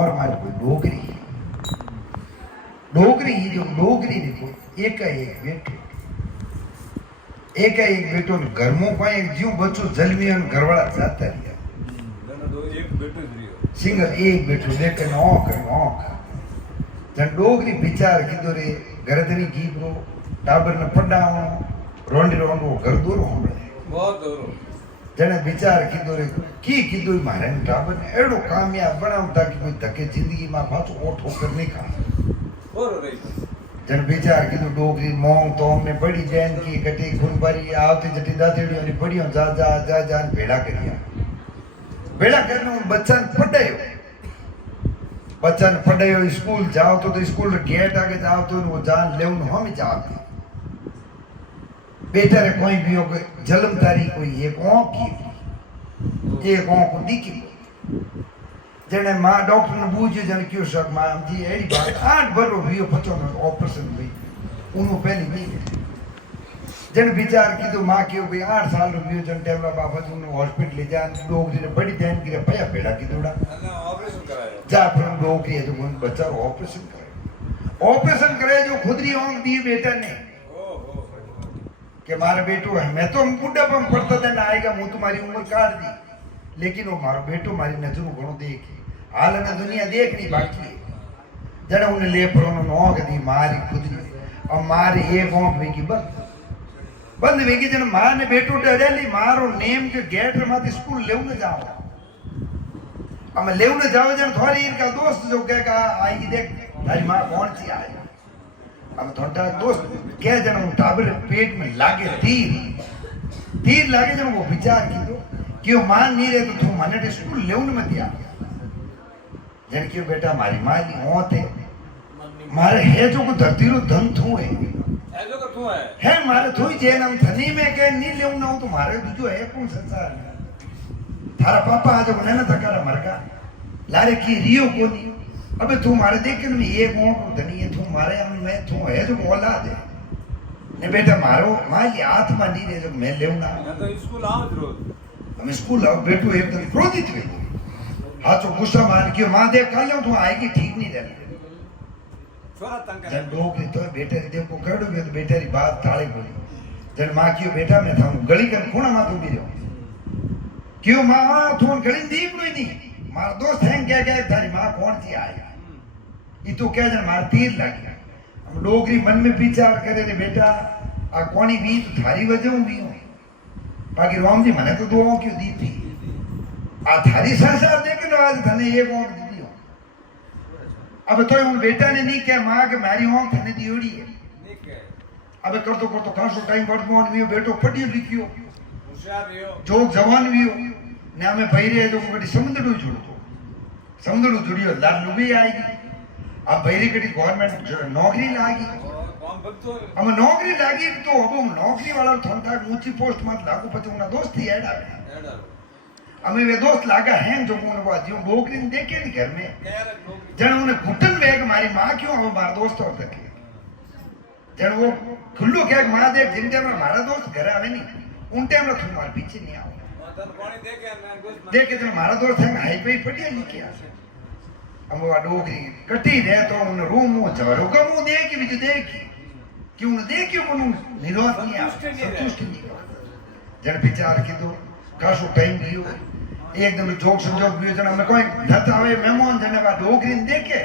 और हमारी कोई डोगरी डोगरी ही जो डोगरी देखो एक बेटो ने घर में कोई एक जीव बच्चो जन्मी और घरवाला जाता रिया सिंगल एक बेटो लेकर औख जन डोगरी विचार कीधो रे गरदरी गीबरो टाबर ने पडावो रोंडी रोंडो घर दूर होंबे बहुत दूर जने विचार कीधो रे कीधो मारे टाबर ने एडो कामयाब बनावता कि कोई धके जिंदगी में पाछो ओठो कर नहीं खा और रे जन विचार कीधो डोगरी मोंग तो हमने बड़ी जैन की कटी गुनबारी आवती जटी दातेड़ियों ने पड़ियो जा भेड़ा करने उन बच्चन पढ़ायो स्कूल जाओ तो स्कूल गेट आगे जाओ तो वो जान ले हम जाओ बेटा रे कोई भी हो जलम तारी कोई एक को दिखी जने मां डॉक्टर ने पूछ्यो जने क्यों सर मां जी एडी बात 8 बरो वियो पचो ऑपरेशन हुई उनो पहली नहीं जन विचार की तो मां क्यों भाई 8 साल रुपयो जन टेबला बाबा जी ने हॉस्पिटल ले जान डोगरी ने बड़ी ध्यान की पया बेड़ा की दोड़ा ऑपरेशन कराया जा फिर डोगरी है तो कोई बच्चा ऑपरेशन करे जो खुदरी आंख दी बेटा ने कि मारा बेटो है मैं तो बुढ़ापा में पढ़ता था ना आएगा मुंह तुम्हारी उम्र काट दी लेकिन वो मारो बेटो मारी नजर में घणो देख हाल ना दुनिया देख नहीं बाकी है जने उन्हें ले पर उन्होंने आंख दी मारी खुदरी और मारी एक आंख वेगी बंद वेगी जन मां ने बेटो डरेली मारो नेम के गेट माथी स्कूल लेव न जाओ हम लेव न जाओ जन थोड़ी इनका दोस्त जो कहेगा आई देख तारी मां कौन सी आई हम थोड़ा दोस्त कह जन टाबर पेट में लागे तीर लागे जन वो विचार की दो कि वो मान नहीं रहे तो तू माने स्कूल लेव न मत आ जन क्यों बेटा मारी मां की होते मारे है जो को धरती रो धन थू है मारे थोई जे नम थनी में के नी लेऊ ना तो मारे दूजो है कौन संसार में थारा पापा आज बने ना तकारा मरगा लारे की रियो कोनी अबे तू मारे देख के मैं ये कौन धनी है तू मारे हम मैं तू है जो औलाद है ने बेटा मारो मां ये आत्मा नहीं रे जो मैं लेऊ ना मैं तो स्कूल आओ रोज हम स्कूल आओ बेटो एकदम क्रोधित हुई हाथों गुस्सा मार के मां देख कर लो तू आएगी ठीक नहीं रही जन डोगरी तो बेटे देखो कड़ो भी तो बेटे री बात ताले बोली जन मां क्यों बेटा मैं था गली कर कोना मां तू भी रहो क्यों मां तू गली दीप कोई नहीं मार दोस्त हैं क्या तारी मां कौन सी आई ये तो क्या जन मार तीर लगी हम डोगरी मन में विचार करे रे बेटा आ कोनी भी तो थारी वजह भी हो बाकी राम जी मने तो दुआओं क्यों दी थी आ थारी संसार देख लो आज धने ये कौन अब तो उन बेटा ने नहीं कहा मां के मारी आंख ने दियोड़ी है अब करतो खासो टाइम वर्तमान वियो बेटो पढ़ियो लिखियो होशियार रियो जो जवान वियो ने हमें भैरे जो कड़ी समुद्रडो जुड़ियो लाल लुबी आएगी अब भैरे कड़ी गवर्नमेंट नौकरी लागी हम नौकरी लागी तो अब नौकरी वाला थोड़ा ऊंची पोस्ट मत लागू पचे उना दोस्ती ऐडा हमें वे दोस्त लागा हैं जो उन्होंने बात जो डोगरी देखे नहीं घर में जन उन्हें घुटन वेग मारी मां क्यों हम मार दोस्त और तक जन वो खुल्लो क्या मां देख जिन टाइम हमारा दोस्त घर आवे नहीं उन टाइम तुम मार पीछे नहीं आओ देखे तो हमारा दोस्त है हाई पे पढ़िया लिखे हम वो डोगरी कटी रहे तो उन रूम में जरो का मुंह देख भी देखी कि उन देखियो को निरोध नहीं आ संतुष्ट नहीं जन विचार की तो काशो टाइम दियो एकदम जोक संजोग भी जन हमें कोई धत आवे मेहमान जने वा डोगरी देखे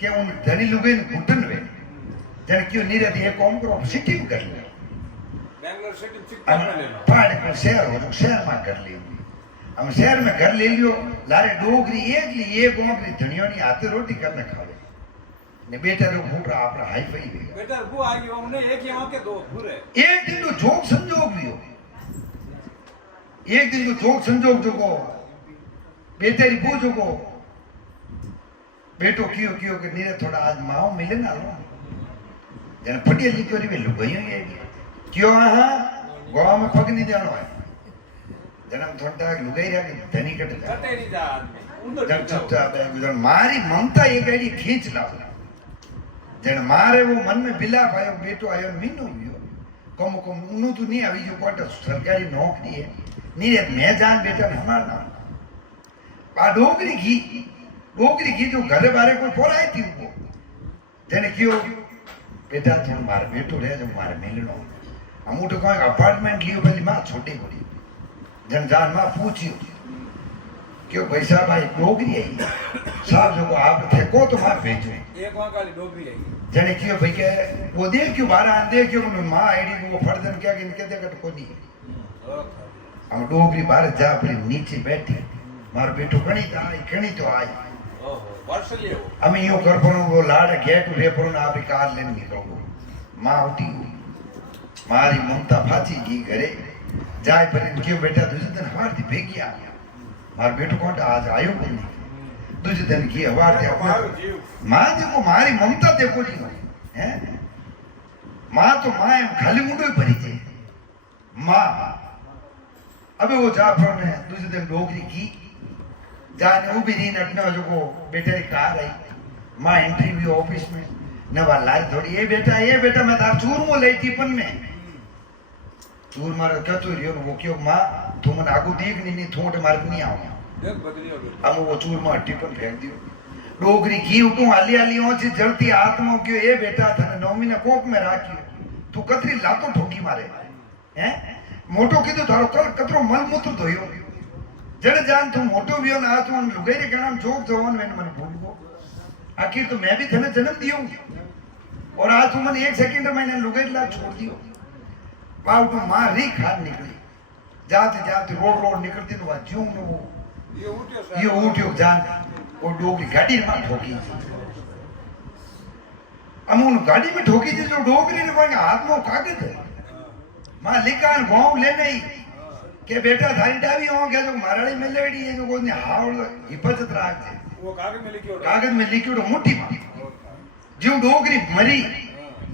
के उन धनी लुगे घुटन वे जन क्यों नहीं रहती है कॉम करो सिटी में कर ले बेंगलोर सिटी पहाड़ पर शहर हो शहर में कर ले हम शहर में घर ले लियो लारे डोगरी एक ली ये गोगरी धनियों ने आते रोटी करने खावे ने बेटा रो फूट रहा अपना हाई फाई बेटा वो आ गयो हमने एक यहाँ के दो पूरे एक दिन तो जोक संजोग भी हो एक दिन तो जोक संजोग जो को बेटे री पूछो को बेटो क्यों के नीरे थोड़ा आज माओ मिले ना लो जन पढ़िया लिखो री वेलु गयो ये क्यों हां गोवा में पग नहीं देनो है जन्म थोड़ा लुगाई रा धनी कटे नहीं जा आदमी जब चुपचाप है जन मारी ममता ये गाड़ी खींच ला जन मारे वो मन में बिला आयो बेटो आयो मीनो वियो कम उनु तो नहीं अभी जो कोट सरकारी नौकरी है नहीं रे मैं जान बेटा हमारा नाम डोगरी की डोगरी की जो घरे बारे कोई पोराय थी वो जेने क्यों बेटा तुम मारे बेटो रहे जो मारे मिलनो हम तो कोई अपार्टमेंट लियो पहली मां छोटी बड़ी जन जान मां पूछी क्यों पैसा भाई डोगरी आई साहब जो आप थे को तो मां भेजो एक वहां काली डोगरी आई जने क्यों भाई के वो दे क्यों बाहर आ दे क्यों मां आईडी को फर्जन क्या इनके दे कट को नहीं हम डोगरी बाहर जा पर नीचे बैठी मारो बेटो कणी तो आई वर्ष लियो અમે યો કરપણો વો લાડ ગેટ રે પણ આપી કાર લઈને નીકળો માં ઉઠી મારી મમતા ફાચી ગઈ ઘરે જાય પર ક્યો બેટા દુજે દિન હવારથી ભેગી આ માર બેટો કોણ આજ આયો પણ નહીં દુજે દિન કી હવારથી માં देखो મારી મમતા देखो जी હે માં તો માં એમ ખાલી મુંડો ભરી છે માં अबे वो जा पर दूसरे दिन डोगरी की जाने वो भी नहीं नटना जो को बेटे की कार आई मां इंटरव्यू ऑफिस में नवा लाल थोड़ी ये बेटा मैं तार चूर मो ले टिपन में चूर मार कतो रियो वो क्यों मां तुम मन आगू देख नहीं थोट मार नहीं आओ देख बदली हो गई हम वो चूर मार टिपन फेंक दियो डोगरी की उठू आली आली हो से जलती आत्मा क्यों ए बेटा थने 9 महीना कोक में राखी तू कतरी लातो ठोकी मारे हैं मोटो कीधु थारो कतरो मल मूत्र धोयो जने जान तू मोटो वियो ना तू लुगाई रे गणाम जोक जवान वेन मन भूलगो आखिर तो मैं भी थने जन्म दियो और आज तू मन 1 सेकंड में ने लुगाई ला छोड़ दियो पाव तो मां री खान निकली जाते रोड निकलती नो ज्यू नो ये उठ्यो जान वो डोगरी गाड़ी में ठोकी अमून गाड़ी में ठोकी थी जो डोगरी ने कोई हाथ में कागज है मां लिखान गांव ले नहीं के बेटा थारी डावी हो के जो माराड़ी में लेडी है जो कोई हावड़ हिफाजत राख दे वो कागज में लिखियो मोटी मां जो डोगरी मरी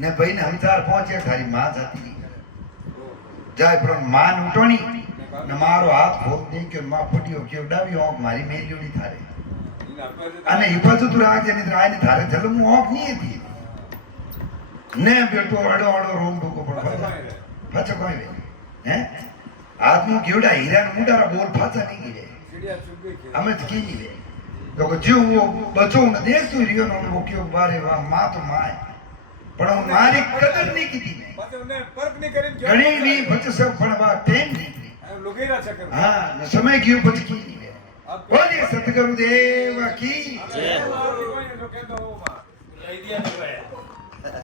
ने भाई ने हमसार पहुंचे थारी मां जाती जाय पर मान उठोनी ने मारो हाथ खोल दे के मां फटियो के डावी हो मारी मेलियोडी थारे अने हिफाजत राख दे ने आने थारे जलम होक नहीं थी ने बेटो अडो रोम को पर पाछो कोई हैं आदमी केवड़ा हीरा मुंडारा बोल फाचा नहीं गिरे चिड़िया चुग गई हमें तो की नहीं रे तो जो वो बच्चों ने देख तो रियो ने वो क्यों बारे वाह मां तो मां है पर हमारी कदर नहीं की थी बस उन्हें फर्क नहीं करें घणी भी बच्चे सब पढ़वा टाइम नहीं थी लुगेरा चक्कर हां समय क्यों बच की नहीं रे बोलिए सतगुरु देव की जय जो कहता हो मां आइडिया मिल रहा है